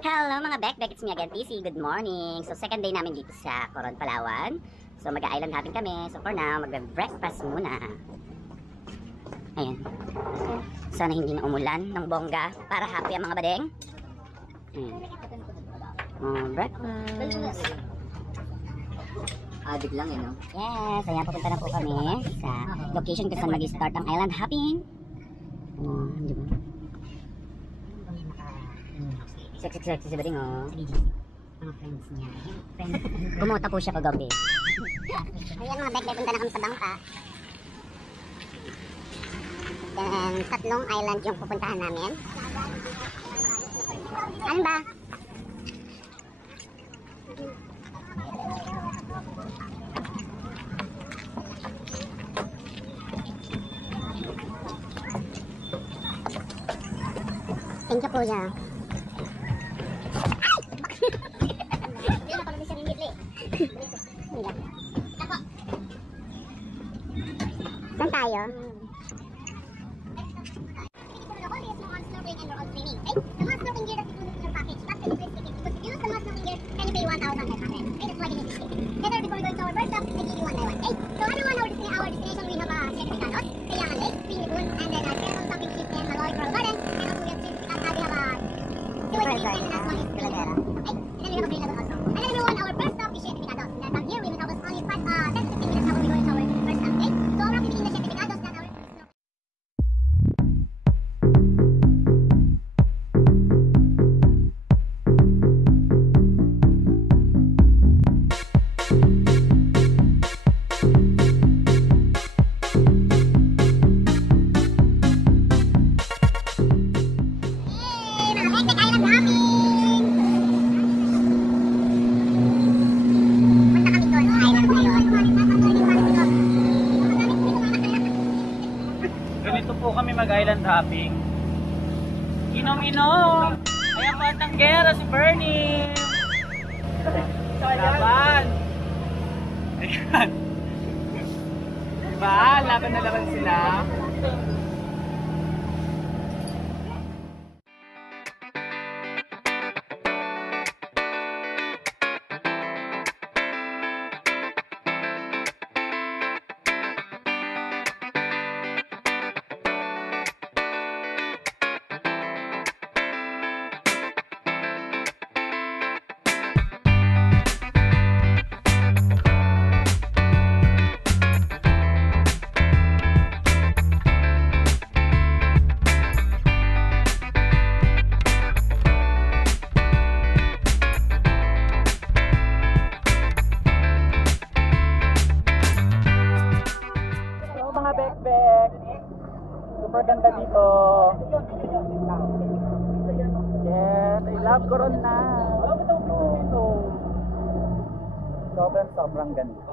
Hello mga Bekbek, it's me again, TC. Good morning. So second day namin dito sa Coron, Palawan. So mag-island hopping kami. So for now, magbe-breakfast muna. Ayan. Sana hindi na umulan ng bongga para happy ang mga badeng. Ayan. Breakfast. Adik lang no? Yes, ayan, pupunta na po kami sa location kung saan mag-start ang island hopping. Di ba? Sexy si Bading, oh. Mga friends niya. Pumunta po siya kagabi. Ayan mga Bekbek, punta na kami sa bangka. Then, tatlong island yung pupuntahan namin. Ano ba? Thank you, Kuya. Saan tayo? Ganito po kami mag-island hopping. Inom-inom! Ayan po ang tanggera si Bernie! Laban! Ayan. Diba? Laban na laban sila. Mga Bekbek, super ganda dito. Yes, I love Coron na. Sobrang ganda.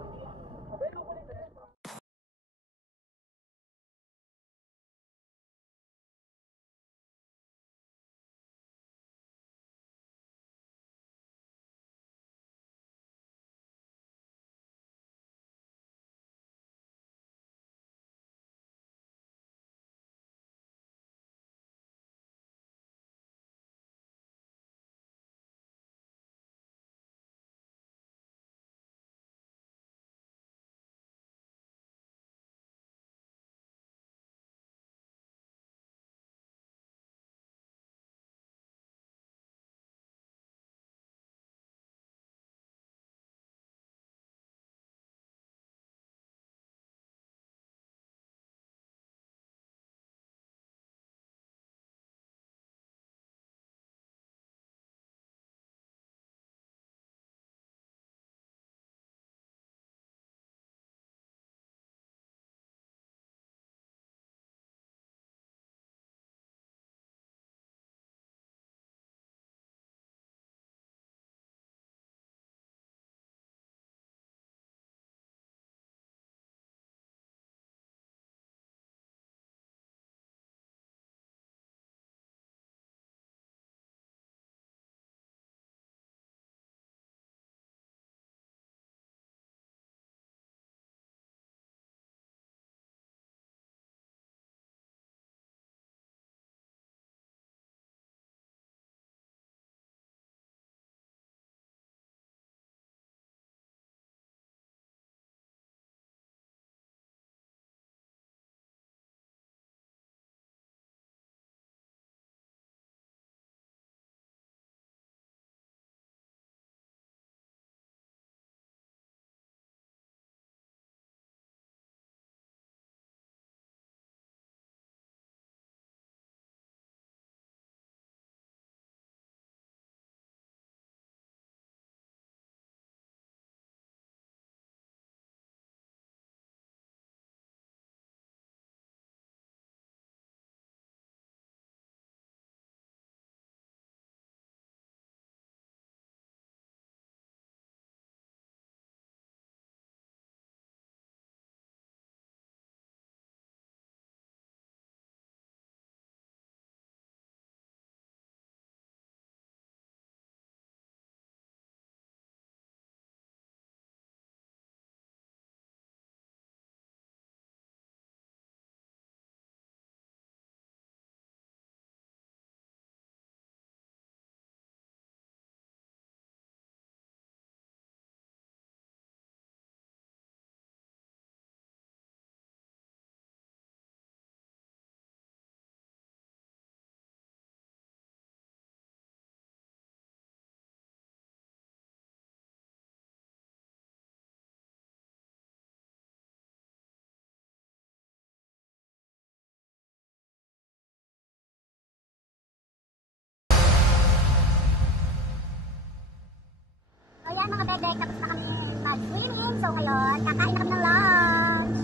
Bebek, tapos na kami mag-swimming. So ngayon, kakain na kami ng lunch.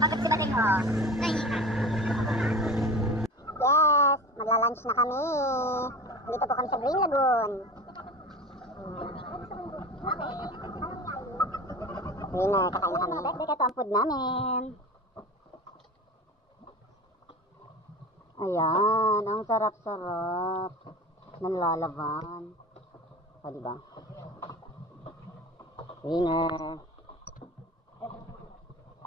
Pagod si Bating mo. Nahinga. Yes, magla-lunch na kami. Dito po kami sa Green Lagoon. Green, kakain kami. Bebek, ito ang food namin. Ayan, ang sarap-sarap. Nanlalaban. O, diba? Winner.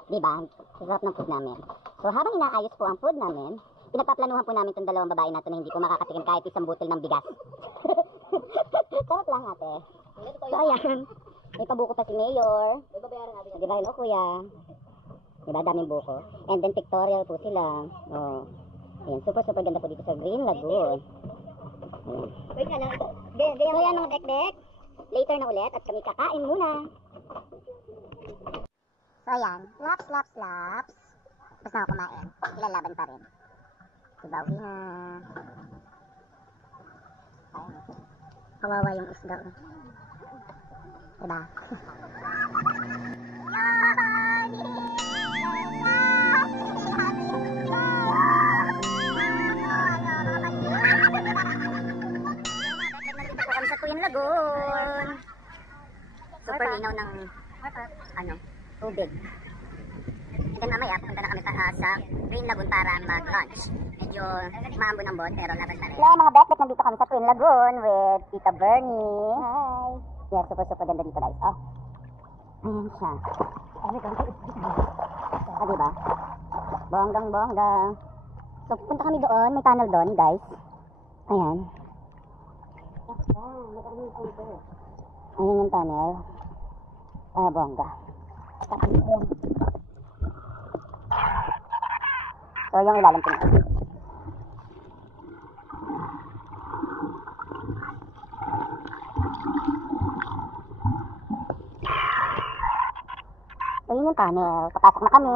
Diba? Sarap ng food namin. So, habang inaayos po ang food namin, pinagpaplanuhan po namin itong dalawang babae natin na hindi ko makakatikim kahit isang butil ng bigas. Sarap lang, ate. So, ayan. May pabuko pa si Mayor. Diba, hello, kuya. Diba, daming buko. And then, pictorial po sila. Oh. Ayan, super ganda po dito sa Green Lagoon. Ayan. Wait na lang. So yan mga dekdek, later na ulit at kami kakain muna. So ayan, laps. Tapos na ako kumain. Ilalaban pa rin. Diba, winner. Kawawa yung isda. Diba? Kami sa Queen Lagoon. Super linaw ng tubig. And then mamaya pupunta na kami sa Green Lagoon para mag-lunch. Medyo maambon-ambon pero laban pa rin. Hello mga bekbek, nandito kami sa Queen Lagoon with Tita Bernie. Hi! Yeah, super ganda dito guys. Oh. Ayan siya. Ah, diba? Bonggang-bongga. So pupunta kami doon, may tunnel doon guys. Ayan. Ayan yung tunnel. Ah, bongga. So, yung ilalim ko na. So, yun yung tunnel. Papasok na kami.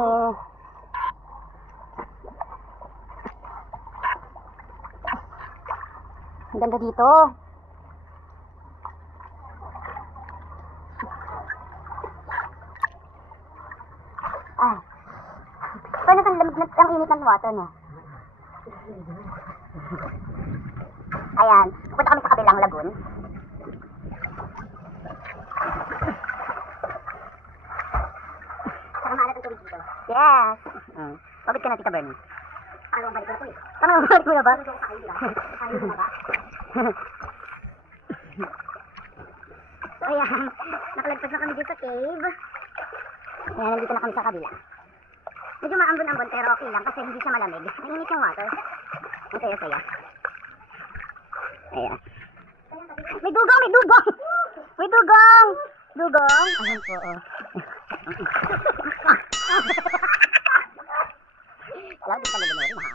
Ang ganda dito. Ah. Parang ang init ng water niya. Ayan. Pupunta kami sa kabilang lagoon. Saka maalat ang tubig dito. Yes. Pagod ka na, Tita Bernie. Paano ang balik ko na ito eh? Ano ang balik mo na ba? Paano yung baba? So, ayan. Nakalagpas na kami dito sa cave. Ayan, nandito na kami sa kabila. Medyo maambon-ambon pero okay lang kasi hindi siya malamig. Mainit yung water. Ang saya-saya. Ayan. May dugong! May dugong! May dugong! Dugong? Ayan po, oh. Wala, di talaga na rin, ha?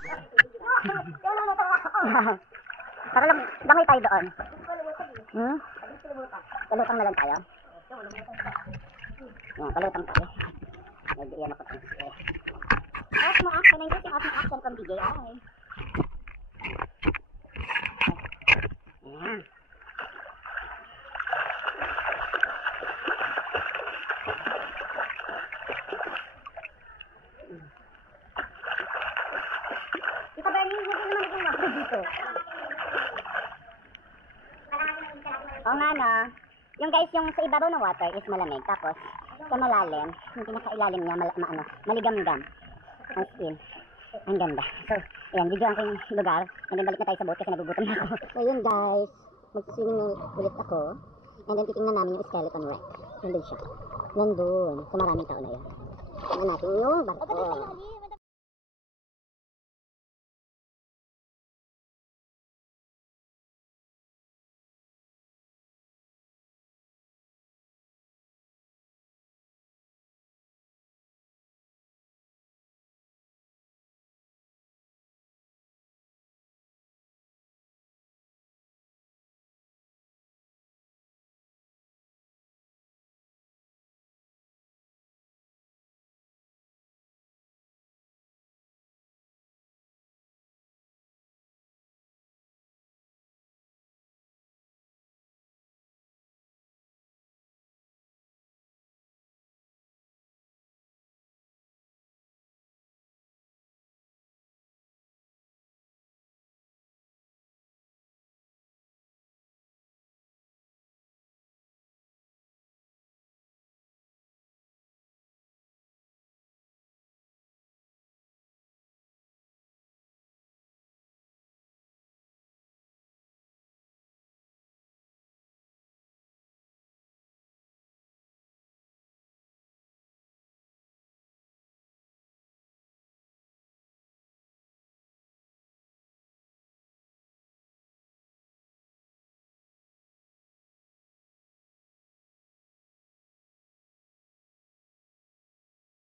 Tara lang, langay tayo doon. Palutang na lang tayo. Yan, palutang tayo. Nag-iyan ako tayo. Off mo action, na yung action from DJI. Ayan. Tita Bernie, hindi naman yung water dito. Oo nga na. Yung guys, yung sa ibabaw ng water is malamig. Tapos, sa malalim, yung pinakailalim niya, maligamgam ang skin. Ang ganda. So, ayan, video ang aking lugar. And then, balik na tayo sa boat kasi nagugutom na ako. So, yun guys, mag-swimming ulit ako. And then, titingnan namin yung skeleton wreck. Nandun siya. Nandun. So, maraming tao na yan. Tingnan natin yung barko.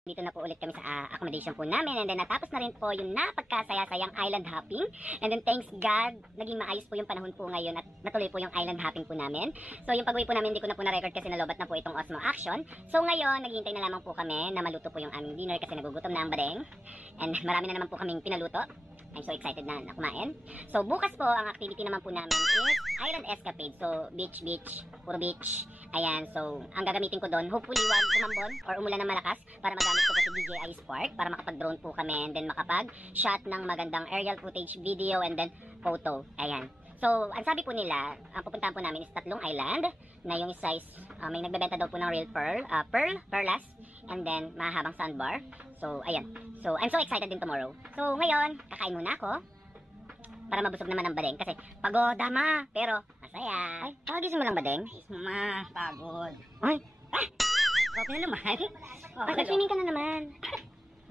Dito na po ulit kami sa accommodation po namin, and then natapos na rin po yung napagkasaya-sayang island hopping, and then thanks God, naging maayos po yung panahon po ngayon at natuloy po yung island hopping po namin. So yung pag-uwi po namin, hindi ko na po na-record kasi nalobat na po itong Osmo Action. So ngayon, naghihintay na lamang po kami na maluto po yung aming dinner kasi nagugutom na ang badeng, and marami na naman po kaming pinaluto. I'm so excited na kumain. So bukas po, ang activity naman po namin is Island Escapade. So beach, puro beach. Ayan, so ang gagamitin ko doon, hopefully wag kumambon or umulan ng malakas para magamit ko po si DJI Spark para makapag-drone po kami and then makapag-shot ng magandang aerial footage, video, and then photo. Ayan. So, ang sabi po nila, ang pupuntahan po namin is 3 island na yung size, may nagbebenta daw po ng real perlas, and then mahabang sandbar. So, ayan. So, I'm so excited din tomorrow. So, ngayon, kakain muna ako para mabusog naman ang badeng kasi pagod, dama, pero masaya. Ay, kagising mo lang badeng? Ma, pagod. Ay, okay na naman. Ay, nag-swimming ka na naman.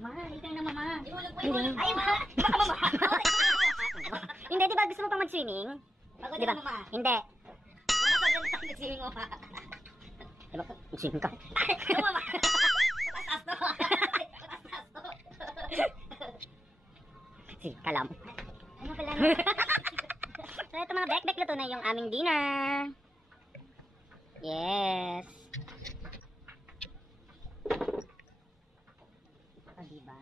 Ma, hindi ka na mama. Hindi. Ay, ma, baka mama. Hindi, di ba gusto mo pang mag-swimming? Di ba? Hindi. Wala sa ganun tayo nag-swimming mo, ma. Di ba? Mag-swimming ka? Ay, mama. Patas to. Patas to. Sige, kalam. Ano pala? So, ito mga bek, luto na yung aming dinner. Yes. O, diba?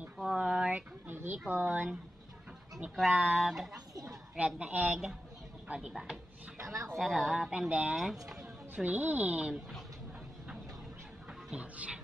May pork, may hipon, may crab, red na egg. O, diba? Sarap. And then, shrimp. Ayan siya.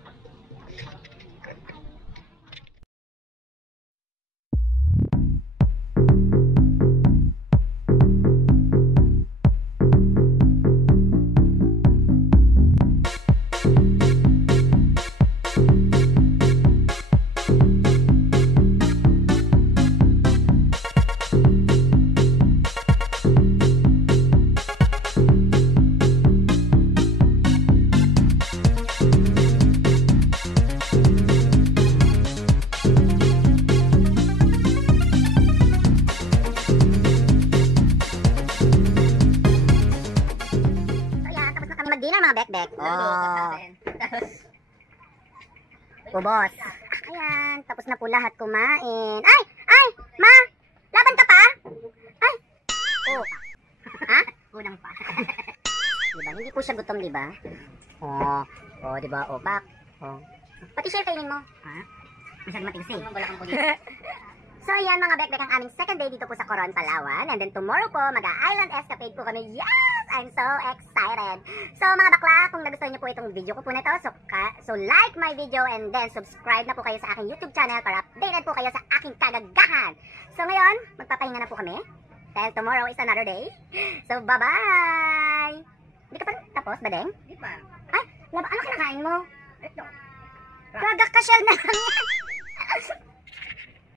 Mag-dinner mga bek-bek. Oh. Ubos. Ayan, tapos na po lahat kumain. Ay! Ay! Ma! Laban ka pa? Ay! Oh. Ha? Unang pa. Diba? Hindi po siya gutom, diba? Oh. Oh, diba? Oh, pak. Oh. Pati share kainin mo. Ha? Masyad matingsi. So, ayan mga bek-bek, ang aming second day dito po sa Coron, Palawan. And then tomorrow po, mag-island escapade po kami. Yes! I'm so excited. So, mga bakla, kung nagustuhan niyo po itong video ko po na ito, so like my video and then subscribe na po kayo sa aking YouTube channel para updated po kayo sa aking kagagahan. So, ngayon, magpapahinga na po kami. Dahil tomorrow is another day. So, bye-bye! Hindi ka pa tapos, badeng? Hindi pa. Ay, ano kinakain mo? Ito. Gagak ka shell na lang yan.